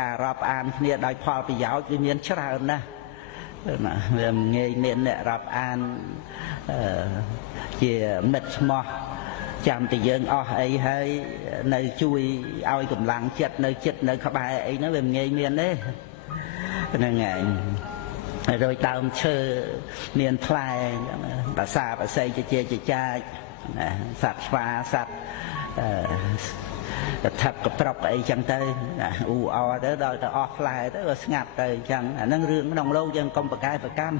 ការរាប់អានគ្នាដោយផលប្រយោជន៍វាមានច្រើនណាស់វាងាយមានអ្នករាប់អានជាមិត្តស្មោះចាំតែយើងអស់អីហើយនៅជួយឲ្យកម្លាំងចិត្តនៅចិត្តនៅក្បែរអីហ្នឹងវាងាយមានទេហ្នឹងហើយrồiដើមឈើមានផ្លែភាសាភាសាជាចាចសត្វស្វាសត្វកថាកប្រុកអីចឹងទៅអ៊ូអទៅដល់ទៅអស់ផ្លែទៅស្ងាត់ទៅអញ្ចឹងអាហ្នឹងរឿងក្នុងលោកយើងកុំប្រកែប្រកម្ម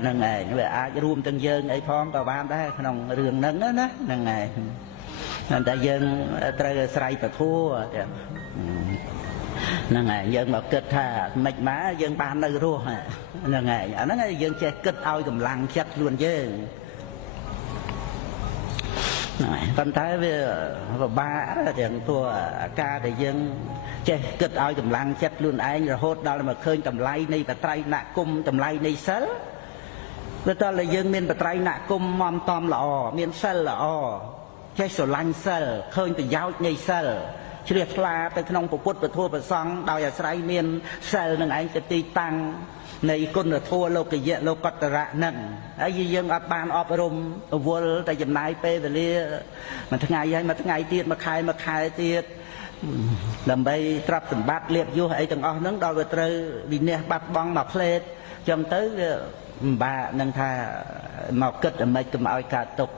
ហ្នឹងឯងវាអាចរួមទាំងយើងអីផងក៏បានដែរក្នុងរឿងហ្នឹងណាហ្នឹងឯងតែយើងត្រូវអាស្រ័យពធហ្នឹងហើយយើងមកគិតថាមិនមកយើងបាននៅរស់ហ្នឹងហើយអាហ្នឹងហើយយើងចេះគិតឲ្យកម្លាំងចិត្តខ្លួនយើងហ្នឹងហើយប៉ុន្តែវាពិបាកទាំងព្រោះការដែលយើងចេះគិតឲ្យកម្លាំងចិត្តខ្លួនឯងរហូតដល់មកឃើញតម្លៃនៃបត្រៃណគុំតម្លៃនៃសិលវាតើយើងមានបត្រៃណគុំមមតំល្អមានសិលល្អចេះស្រឡាញ់សិលឃើញប្រយោជន៍នៃសិលជ្រះថ្លាទៅក្នុងពុទ្ធពធប្រសង្ឃដោយអាស្រ័យមានសិលនឹងឯងជាទីតាំងនៃគុណធម៌លោកយៈលោកតរៈនឹងហើយយើងអត់បានអប់រំវល់តែចំណាយពេលវេលាមួយថ្ងៃហើយមួយថ្ងៃទៀតមួយខែទៀតដើម្បីទ្រព្យសម្បត្តិលៀបយសអីទាំងអស់ហ្នឹងដល់វាត្រូវវិនិច្ឆ័យបាត់បង់មកផ្លេតចឹងទៅវាពិបាកនឹងថាមកគិតអ្មេចកុំឲ្យកើតទុក